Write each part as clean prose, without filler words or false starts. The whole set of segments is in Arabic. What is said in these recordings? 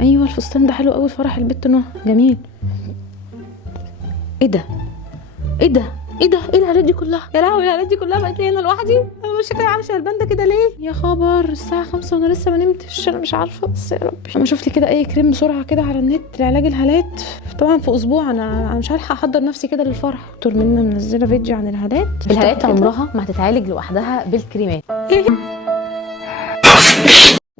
ايوه الفستان ده حلو قوي، فرح البت نهى جميل. ايه ده ايه ده ايه ده ايه الهالات دي كلها؟ يا لهوي الهالات دي كلها بقت لي انا لوحدي. انا مش شكلي عامله شلبانده كده ليه يا خبر؟ الساعه 5 وانا لسه ما نمتش. انا مش عارفه بس يا ربي. انا شفت كده اي كريم بسرعه كده على النت لعلاج الهالات، طبعا في اسبوع انا مش هلحق احضر نفسي كده للفرح. دكتور منى منزله فيديو عن الهالات. الهالات عمرها ما هتتعالج لوحدها بالكريمات.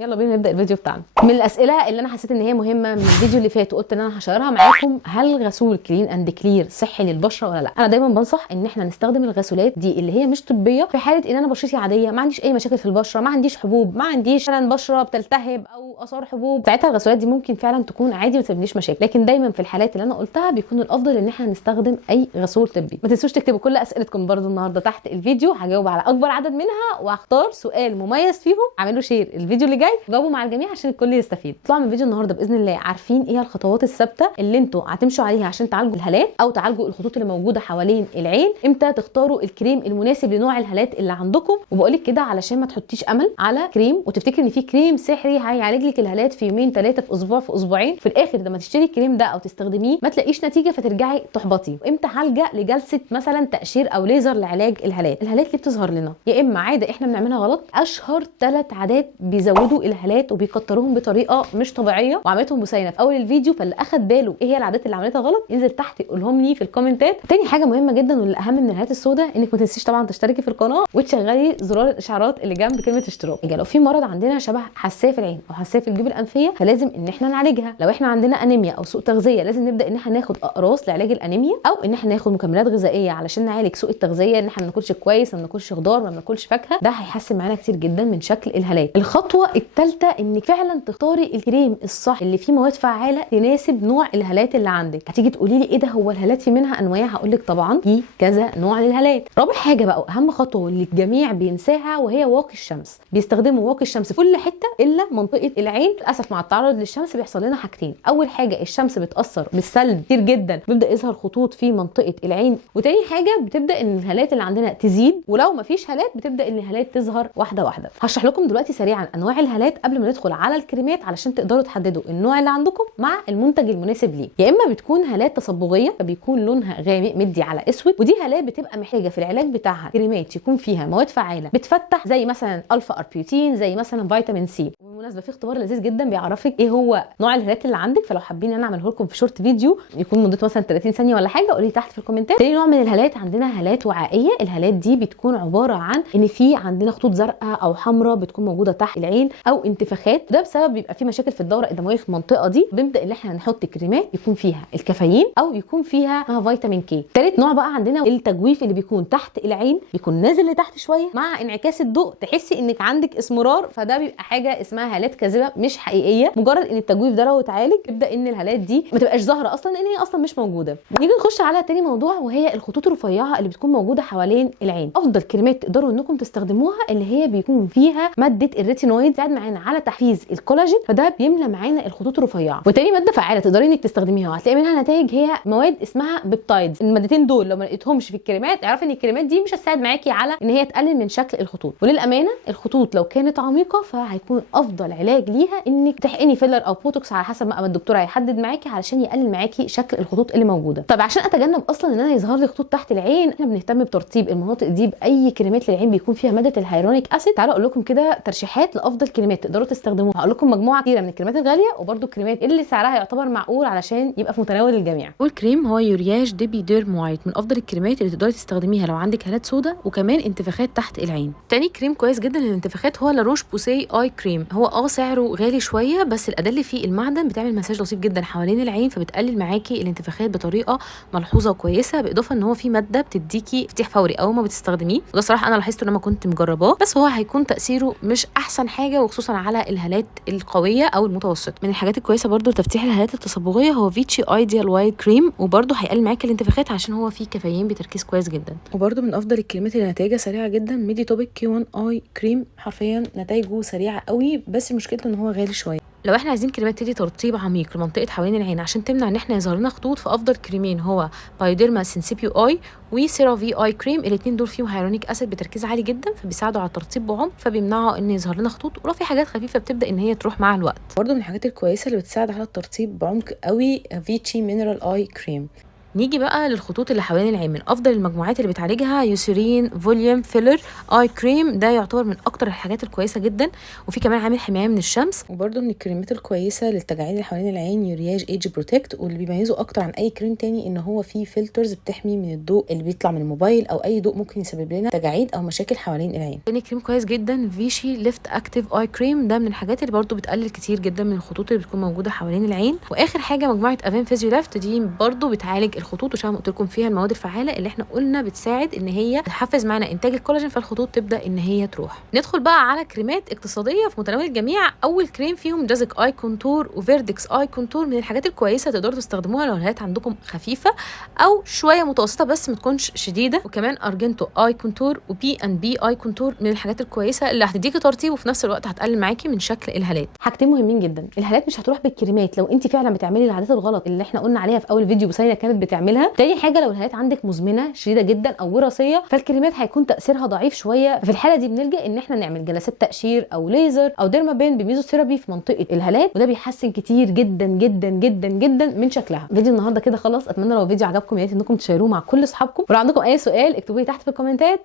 يلا بينا نبدا الفيديو بتاعنا. من الاسئله اللي انا حسيت ان هي مهمه من الفيديو اللي فات وقلت ان انا هشيرها معاكم، هل غسول كلين اند كلير صحي للبشره ولا لا؟ انا دايما بنصح ان احنا نستخدم الغسولات دي اللي هي مش طبيه في حاله ان انا بشرتي عاديه، ما عنديش اي مشاكل في البشره، ما عنديش حبوب، ما عنديش مثلا بشره بتلتهب او اثار حبوب، ساعتها الغسولات دي ممكن فعلا تكون عادي ما تسببليش مشاكل. لكن دايما في الحالات اللي انا قلتها بيكون الافضل ان احنا نستخدم اي غسول طبي. ما تنسوش تكتبوا كل اسئلتكم برده النهارده تحت الفيديو، هجاوب على اكبر عدد منها وهختار سؤال مميز فيهم اعمله شير الفيديو اللي جاي، جاوبوا مع الجميع عشان الكل يستفيد. طلعوا من فيديو النهارده باذن الله عارفين ايه الخطوات الثابته اللي انتوا هتمشوا عليها عشان تعالجوا الهالات او تعالجوا الخطوط اللي موجوده حوالين العين، امتى تختاروا الكريم المناسب لنوع الهالات اللي عندكم. وبقول لك كده علشان ما تحطيش امل على كريم وتفتكري ان في كريم سحري هيعالج لك الهالات في يومين ثلاثه في اسبوع في اسبوعين، في الاخر لما تشتري الكريم ده او تستخدميه ما تلاقيش نتيجه فترجعي تحبطي. وامتى هلجا لجلسه مثلا تقشير او ليزر لعلاج الهالات؟ الهالات اللي بتظهر لنا يا اما عاده احنا بنعملها غلط، اشهر 3 عادات بيزودوا الهالات وبيكتروهم بطريقه مش طبيعيه وعملتهم بوسينه في اول الفيديو، فاللي اخد باله ايه هي العادات اللي عملتها غلط ينزل تحت يقولهم لي في الكومنتات. تاني حاجه مهمه جدا واللي اهم من الهالات السوداء انك ما تنسيش طبعا تشتركي في القناه وتشغلي زرار الاشعارات اللي جنب كلمه اشتراك. لو في مرض عندنا شبه حساسيه في العين او حساسيه في الجيوب الانفيه فلازم ان احنا نعالجها. لو احنا عندنا انيميا او سوء تغذيه لازم نبدا ان احنا ناخد اقراص لعلاج الانيميا، او ان احنا ناخد مكملات غذائيه علشان نعالج سوء التغذيه، ان احنا ما ناكلش كويس، ما ناكلش خضار، ما ناكلش فاكهه. ده هيحسن معانا كتير جدا من شكل الهالات. الخطوه الثالثه انك فعلا تختاري الكريم الصح اللي فيه مواد فعاله تناسب نوع الهالات اللي عندك. هتيجي تقولي لي ايه ده هو الهالات في منها انواع؟ هقول لك طبعا في كذا نوع للهالات. رابع حاجه بقى اهم خطوه اللي الجميع بينساها وهي واقي الشمس. بيستخدموا واقي الشمس في كل حته الا منطقه العين. للاسف مع التعرض للشمس بيحصل لنا حاجتين، اول حاجه الشمس بتاثر بالسلب كتير جدا، بيبدا يظهر خطوط في منطقه العين، وتاني حاجه بتبدا ان الهالات اللي عندنا تزيد، ولو ما فيش هالات بتبدا ان الهالات تظهر واحده واحده. هشرح لكم دلوقتي سريعا انواع الهالات قبل ما ندخل على الكريمات علشان تقدروا تحددوا النوع اللي عندكم مع المنتج المناسب ليه. يا اما بتكون هالات تصبغيه فبيكون لونها غامق مدي على اسود، ودي هالات بتبقى محتاجه في العلاج بتاعها كريمات يكون فيها مواد فعاله بتفتح زي مثلا الفا اربيوتين، زي مثلا فيتامين سي. بالمناسبه في اختبار لذيذ جدا بيعرفك ايه هو نوع الهالات اللي عندك، فلو حابين انا اعمله لكم في شورت فيديو يكون مدته مثلا 30 ثانيه ولا حاجه قولي تحت في الكومنتات. تاني نوع من الهالات عندنا هالات وعائيه. الهالات دي بتكون عباره عن ان في عندنا خطوط زرقاء او حمراء بتكون موجوده تحت العين او انتفاخات، ده بسبب بيبقى في مشاكل في الدوره الدمويه في المنطقه دي. بنبدا ان احنا نحط كريمات يكون فيها الكافيين او يكون فيها فيتامين كي. تالت نوع بقى عندنا التجويف اللي بيكون تحت العين، بيكون نازل لتحت شويه مع انعكاس الضوء تحسي انك عندك اسمرار، فده بيبقى حاجه اسمها هالات كاذبه مش حقيقيه. مجرد ان التجويف ده لو اتعالج يبدا ان الهالات دي ما تبقاش ظاهره اصلا لان هي اصلا مش موجوده. نيجي نخش على تاني موضوع وهي الخطوط الرفيعه اللي بتكون موجوده حوالين العين. افضل كريمات تقدروا انكم تستخدموها اللي هي بيكون فيها ماده الريتينويد، تساعد معانا على تحفيز الكولاجين، فده بيملى معانا الخطوط الرفيعه. وتاني ماده فعاله تقدري انك تستخدميها وهتلاقي منها نتائج هي مواد اسمها بيبتايدز. المادتين دول لو ما لقيتهمش في الكريمات اعرفي ان الكريمات دي مش هتساعد معاكي على ان هي تقلل من شكل الخطوط. وللامانه الخطوط لو كانت عميقه فهيكون افضل علاج ليها انك تحقني فيلر او بوتوكس على حسب ما الدكتور هيحدد معاكي علشان يقلل معاكي شكل الخطوط اللي موجوده. طب عشان اتجنب اصلا ان انا يظهر لي خطوط تحت العين احنا بنهتم بترطيب المناطق دي باي كريمات للعين بيكون فيها ماده الهيالورونيك اسيد. تعالوا اقول لكم كده ترشيحات لافضل كريمات تقدروا تستخدموها. هقول لكم مجموعه كتيره من الكريمات الغاليه وبرده الكريمات اللي سعرها يعتبر معقول علشان يبقى في متناول الجميع. اول كريم هو يورياج ديبي ديرم وايت، من افضل الكريمات اللي تقدري تستخدميها لو عندك هالات سودا وكمان انتفاخات تحت العين. تاني كريم كويس جدا للانتفاخات هو لاروش بوسي اي كريم. هو سعره غالي شويه بس الاداه اللي فيه المعدن بتعمل مساج لطيف جدا حوالين العين فبتقلل معاكي الانتفاخات بطريقه ملحوظه وكويسه، بالاضافه ان هو فيه ماده بتديكي افتتاح فوري اول ما بتستخدميه، وده صراحه انا لاحظته لما كنت مجرباه، بس هو هيكون تاثيره مش احسن حاجه وخصوصا على الهالات القويه او المتوسطه. من الحاجات الكويسه برده لتفتيح الهالات التصبغيه هو فيتشي ايديال وايت كريم، وبرده هيقلل معاكي الانتفاخات عشان هو فيه كافيين بتركيز كويس جدا. وبرده من افضل الكريمات اللي نتائجها سريعه جدا ميدي توبيك كي 1 اي كريم، حرفيا نتائجه سريعه قوي بس مشكلته ان هو غالي شويه. لو احنا عايزين كريمات تدي ترطيب عميق لمنطقه حوالين العين عشان تمنع ان احنا يظهر لنا خطوط، فافضل كريمين هو بايوديرما سينسيبيو اي وسيرافي اي كريم. الاثنين دول فيهم هيالورونيك اسيد بتركيز عالي جدا، فبيساعدوا على الترطيب بعمق، فبيمنعوا ان يظهر لنا خطوط، ولو في حاجات خفيفه بتبدا ان هي تروح مع الوقت. برده من الحاجات الكويسه اللي بتساعد على الترطيب بعمق قوي فيتشي مينرال اي كريم. نيجي بقى للخطوط اللي حوالين العين، من افضل المجموعات اللي بتعالجها يوسيرين فوليوم فيلر اي كريم. ده يعتبر من اكتر الحاجات الكويسه جدا، وفي كمان عامل حمايه من الشمس. وبرده من الكريمات الكويسه للتجاعيد اللي حوالين العين يورياج ايج بروتكت، واللي بيميزه اكتر عن اي كريم تاني ان هو فيه فلترز بتحمي من الضوء اللي بيطلع من الموبايل او اي ضوء ممكن يسبب لنا تجاعيد او مشاكل حوالين العين. تاني كريم كويس جدا فيشي ليفت اكتيف اي كريم. ده من الحاجات اللي برده بتقلل كتير جدا من الخطوط اللي بتكون موجوده حوالين العين. واخر حاجه مجموعه افين فيزيو ليفت، دي برده بتعالج الخطوط، وشبه ما قلت لكم فيها المواد الفعاله اللي احنا قلنا بتساعد ان هي تحفز معانا انتاج الكولاجين، فالخطوط تبدا ان هي تروح. ندخل بقى على كريمات اقتصاديه في متناول الجميع. اول كريم فيهم جازك اي كونتور وفيردكس اي كونتور. من الحاجات الكويسه تقدروا تستخدموها لو الهالات عندكم خفيفه او شويه متوسطه بس ما تكونش شديده. وكمان ارجنتو اي كونتور وبي ان بي اي كونتور من الحاجات الكويسه اللي هتديكي ترطيب وفي نفس الوقت هتقلل معاكي من شكل الهالات. حاجتين مهمين جدا، الهالات مش هتروح بالكريمات لو انت فعلا بتعملي العادات الغلط اللي احنا قلنا عليها في اول فيديو بسينه كانت بتعملها. تاني حاجه لو الهالات عندك مزمنه شديده جدا او وراثيه، فالكريمات هيكون تاثيرها ضعيف شويه. في الحاله دي بنلجا ان احنا نعمل جلسات تقشير او ليزر او ديرمابين بميزوثيرابي في منطقه الهالات، وده بيحسن كتير جدا جدا جدا جدا من شكلها. فيديو النهارده كده خلاص. اتمنى لو الفيديو عجبكم يا ريت انكم تشيروه مع كل اصحابكم، ولو عندكم اي سؤال اكتبوا لي تحت في الكومنتات.